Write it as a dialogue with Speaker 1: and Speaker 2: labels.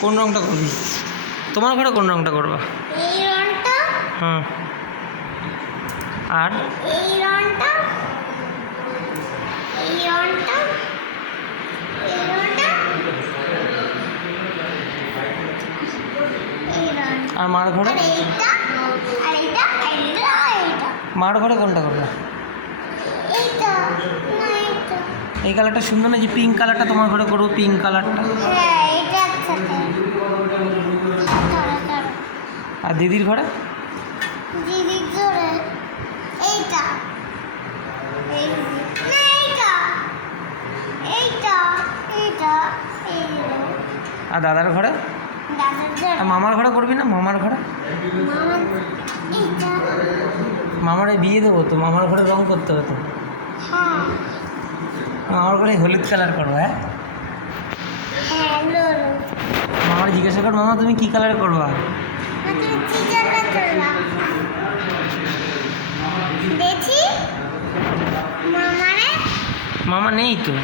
Speaker 1: কোন রংটা করবি? তোমার ঘরে কোন রংটা করবা?
Speaker 2: এই রংটা?
Speaker 1: হুম। আর?
Speaker 2: এই রংটা? এই রংটা? এই রংটা?
Speaker 1: আর মার ঘরে?
Speaker 2: এইটা? আর এইটা? আর এইটা?
Speaker 1: মার ঘরে কোনটা করবা?
Speaker 2: এইটা? না এইটা।
Speaker 1: এই কালারটা সুন্দর না যে পিঙ্ক কালারটা তোমার ঘরে করব পিঙ্ক কালারটা?
Speaker 2: হ্যাঁ
Speaker 1: আর দিদির ঘরে?
Speaker 2: এইটা।
Speaker 1: আর দাদার ঘরে? মামার ঘরে করবি না? মামার ঘরে? মামারে বিয়ে দেবো তো মামার ঘরে রং করতে হতো
Speaker 2: হ্যাঁ।
Speaker 1: মামার ঘরে হলুদ কালার করব হ্যাঁ? মামার জিজ্ঞাসা করো মামা তুমি কী কালার করবা মামা নেই তো।